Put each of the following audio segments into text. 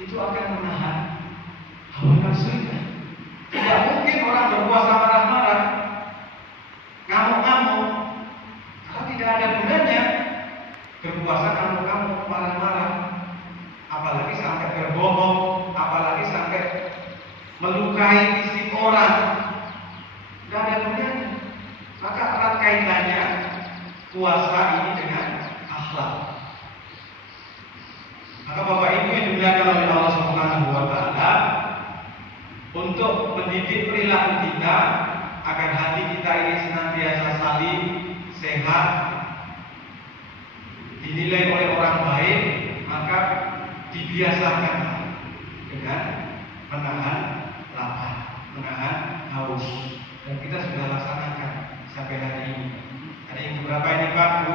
itu akan menahan hawa nafsunya. Tidak mungkin orang berpuasa marah-marah, ngamuk-ngamuk, kalau tidak ada gunanya. Berpuasa ngamuk-ngamuk, marah-marah, apalagi sampai berbohong, apalagi sampai melukai fisik orang, tidak ada gunanya. Maka erat kaitannya puasa ini dengan akhlak. Maka Bapak Ibu yang dimuliakan oleh Allah Subhanahu wa taala, untuk mendidik perilaku kita agar hati kita ini senantiasa salim, sehat, dinilai oleh orang baik, maka dibiasakan dengan menahan lapar, menahan haus. Dan kita sudah laksanakan sampai hari ini. Hari yang berapa ini Pak Bu?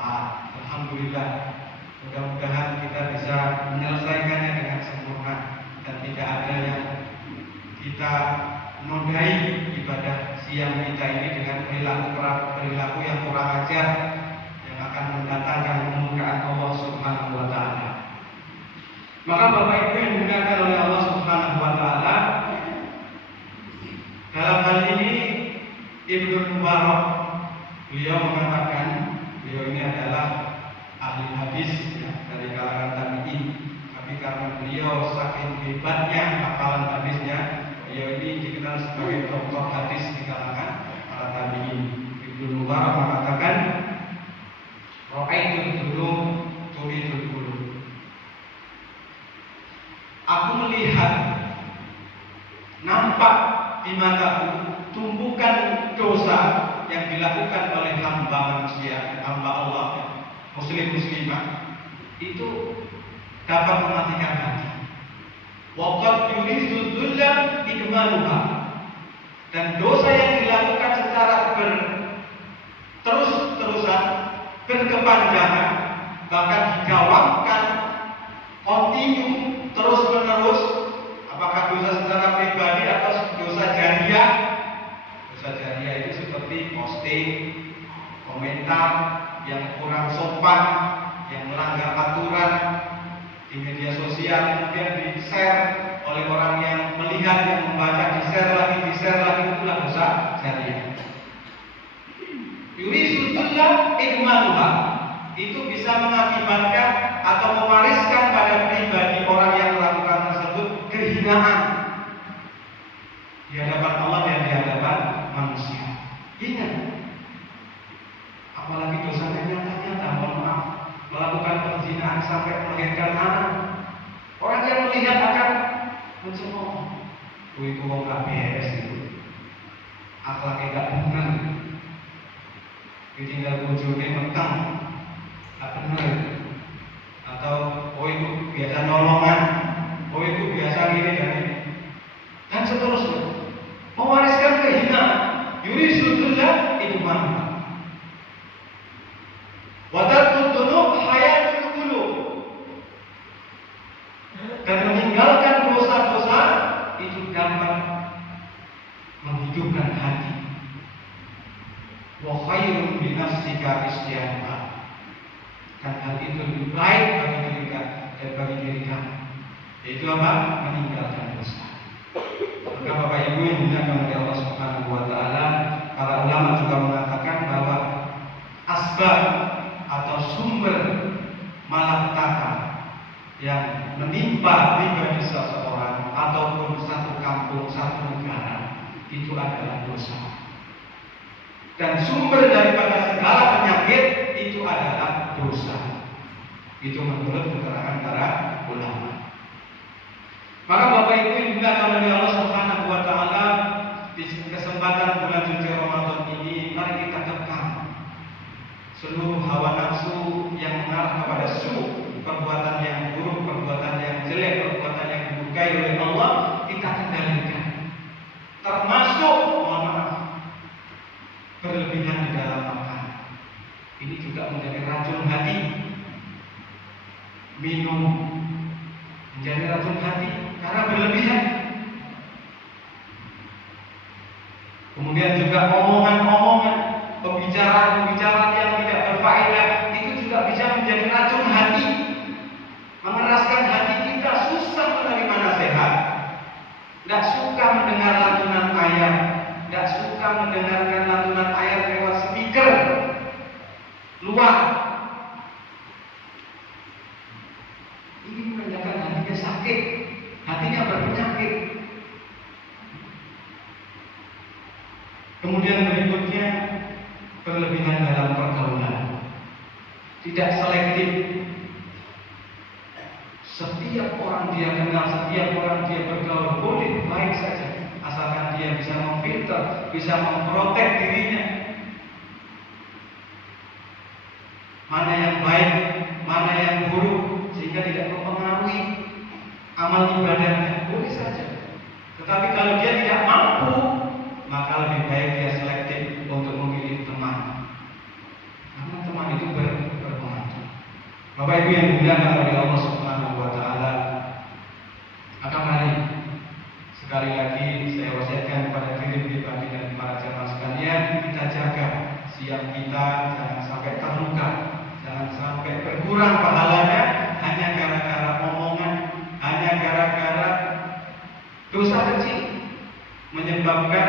4. Alhamdulillah. Mudah-mudahan kita bisa menyelesaikannya dengan sempurna dan tidak ada yang kita nodai ibadah siang kita ini dengan perilaku yang kurang ajar yang akan mendatangkan kemurkaan Allah Subhanahu wa taala. Maka Bapak Ibu yang dimuliakan oleh Allah Subhanahu wa taala, dalam hal ini Ibnu Mubarak beliau mengatakan, beliau ini adalah ahli hadis ya, dari kalangan tabi'in, tapi karena beliau saking hebatnya hafalan hadisnya, beliau ini dikenal sebagai doktor hadis di kalangan para tabi'in. Ibnu Mubarak mengatakan, ra'aitul dhunub turidul qulub. Aku melihat, nampak di mataku tumpukan dosa yang dilakukan oleh hamba manusia, hamba Allah, muslim-muslimah, itu dapat mematikan hati. Waqad yuridu dhulla idmanuha. Dan dosa yang dilakukan secara terus-terusan, berkepanjangan, bahkan digawangkan, kontinu, terus-menerus, apakah dosa secara pribadi atau dosa jariah. Dosa jariah itu seperti posting, komentar yang kurang sopan, yang melanggar aturan di media sosial, kemudian di-share oleh orang yang melihat, yang membaca, di-share lagi, itulah dosa jariah. Yurisudullah idmanuha, itu bisa mengakibatkan atau mewariskan pada pribadi orang yang melakukan tersebut kehinaan di hadapan Allah dan di hadapan manusia. Ingat, apalagi dosanya nyata-nyata, mohon maaf, melakukan perzinahan sampai melahirkan anak. Orang yang melihat akan mencemooh, itu wong gak beres itu, akhlaknya gak benar, ditinggal bojone meteng, gak benar. Atau itu biasa nolongan, itu biasa gini dan ini, dan seterusnya, mewariskan kehinaan. Yurisudullah itu mana? Wadarul dzunub hayatul qulub. Dan meninggalkan dosa-dosa itu dapat menghidupkan hati. Wa khairun bi nafsika istighfar. Dan hal itu lebih baik bagi diri dan bagi diri kamu, yaitu apa? Meninggalkan dosa. Maka Bapak Ibu yang dimuliakan oleh Allah Subhanahu wa taala, para ulama juga mengatakan bahwa asbab atau sumber malapetaka yang menimpa pribadi seseorang ataupun satu kampung, satu negara, itu adalah dosa. Dan sumber daripada segala penyakit itu adalah dosa. Itu menurut keterangan para ulama. Maka Bapak Ibu yang dimuliakan oleh Allah Subhanahu wa taala, di kesempatan bulan suci Ramadan ini, mari kita kekang seluruh hawa nafsu yang mengarah kepada perbuatan yang buruk, perbuatan yang jelek, perbuatan yang dimurkai oleh Allah, kita kendalikan. Termasuk, mohon maaf, berlebihan di dalam makan. Ini juga menjadi racun hati. Minum menjadi racun hati karena berlebihan. Kemudian juga omongan-omongan, pembicaraan-pembicaraan yang tidak berfaedah, itu juga bisa menjadi racun hati, mengeras Ini menandakan hatinya sakit, hatinya berpenyakit. Kemudian berikutnya, berlebihan dalam pergaulan, tidak selektif. Setiap orang dia kenal, setiap orang dia bergaul, boleh baik saja, asalkan dia bisa memfilter, bisa memprotek dirinya. Mana yang baik, mana yang buruk, sehingga tidak mempengaruhi amal ibadahnya, boleh saja. Tetapi kalau dia tidak mampu, maka lebih baik dia selektif untuk memilih teman. Karena teman itu berpengaruh. Bapak Ibu yang dimuliakan oleh Allah Subhanahu wa taala, maka mari sekali lagi saya wasiatkan kepada diri pribadi dan para jemaah sekalian, kita jaga siang kita jangan sampai terluka, jangan sampai berkurang pahalanya hanya gara-gara omongan, hanya gara-gara dosa kecil menyebabkan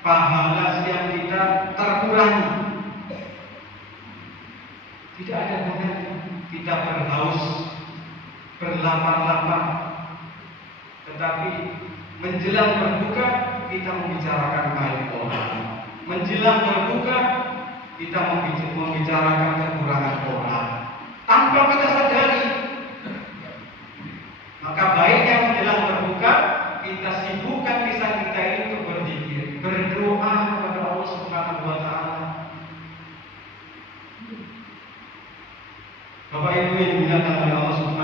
pahala siang kita terkurangi. Tidak ada gunanya kita berhaus, berlapar-lapar, tetapi menjelang berbuka kita membicarakan aib orang. Menjelang berbuka kita membicarakan kekurangan orang tanpa kita sadari. Maka baiknya menjelang berbuka kita sibukkan lisan kita ini untuk berzikir, berdoa kepada Allah Subhanahu wa taala. Bapak Ibu yang dimuliakan oleh Allah Subhanahu